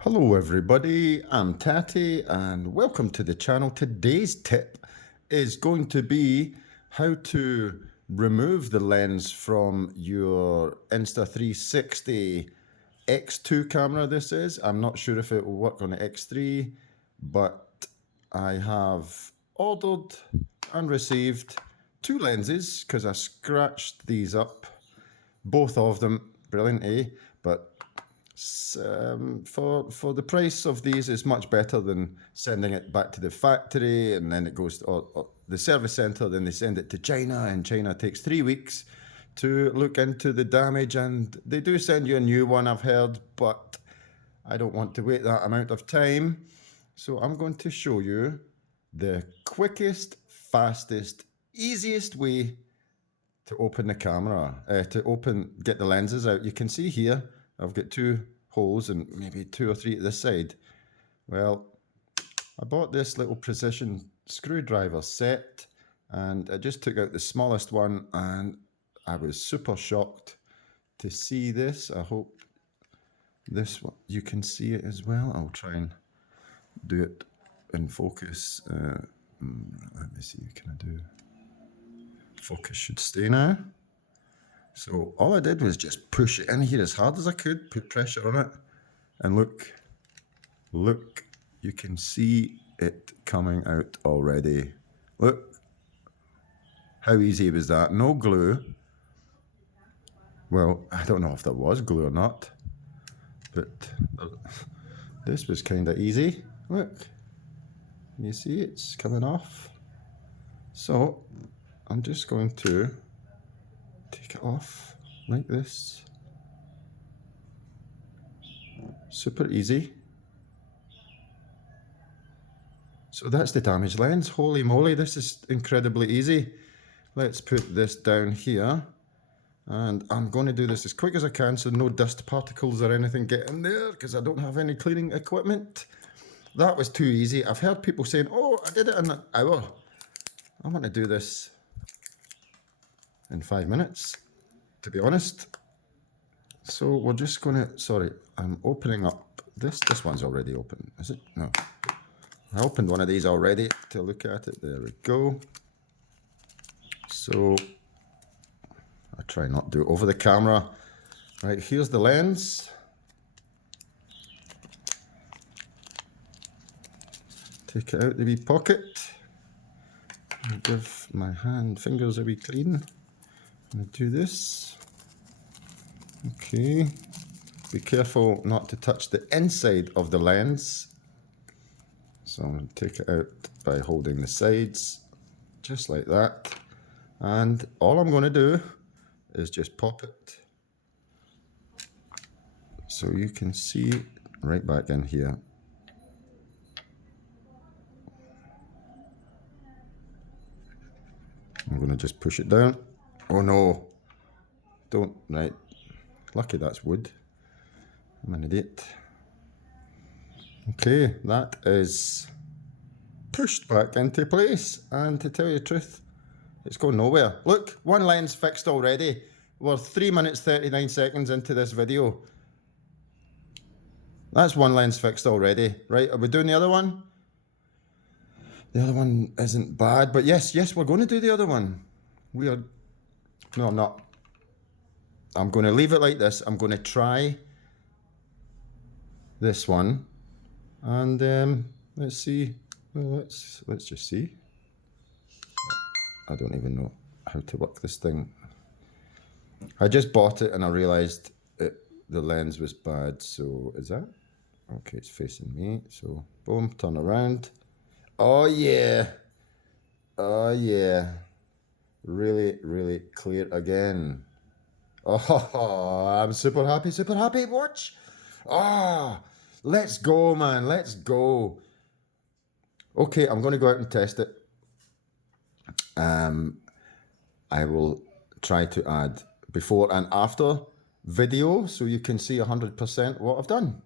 Hello everybody, I'm Tatty and welcome to the channel. Today's tip is going to be how to remove the lens from your Insta360 X2 camera. This is, I'm not sure if it will work on the X3, but I have ordered and received two lenses because I scratched these up, both of them, brilliant, eh? But for the price of these is much better than sending it back to the factory and then it goes to the service center, then they send it to China, and China takes 3 weeks to look into the damage, and they do send you a new one, I've heard, but I don't want to wait that amount of time. So I'm going to show you the quickest, fastest, easiest way to open the camera, get the lenses out. You can see here, I've got two holes and maybe 2 or 3 at this side. Well, I bought this little precision screwdriver set and I just took out the smallest one and I was super shocked to see this. I hope this one, you can see it as well. I'll try and do it in focus. Let me see, can I do? Focus should stay now. So all I did was just push it in here as hard as I could, put pressure on it, and look, you can see it coming out already. Look, how easy was that? No glue. Well, I don't know if there was glue or not, but this was kind of easy. Look, you see it's coming off. So I'm just going to take it off like this. Super easy. So that's the damaged lens. Holy moly, this is incredibly easy. Let's put this down here. And I'm going to do this as quick as I can so no dust particles or anything get in there because I don't have any cleaning equipment. That was too easy. I've heard people saying, oh, I did it in an hour. I want to do this in 5 minutes, to be honest. So we're just gonna, sorry, I'm opening up this. This one's already open, is it? No. I opened one of these already to look at it. There we go. So I try not to do it over the camera. Right, here's the lens. Take it out the wee pocket. Give my fingers a wee clean. I'm gonna do this. Okay. Be careful not to touch the inside of the lens. So I'm going to take it out by holding the sides, just like that. And all I'm going to do is just pop it. So you can see right back in here. I'm going to just push it down. Oh no, don't, right. Lucky that's wood. I'm an idiot. Okay, that is pushed back into place. And to tell you the truth, it's going nowhere. Look, one lens fixed already. We're 3 minutes 39 seconds into this video. That's one lens fixed already. Right, are we doing the other one? The other one isn't bad, but yes, we're going to do the other one. No, I'm not. I'm going to leave it like this. I'm going to try this one, and let's see. Well, let's just see. I don't even know how to work this thing. I just bought it and I realized the lens was bad. So is that okay? It's facing me. So boom, turn around. Oh yeah, oh yeah. Really clear again. Oh, I'm super happy. Watch. Ah, let's go, man. Let's go. Okay, I'm going to go out and test it. I will try to add before and after video so you can see 100% what I've done.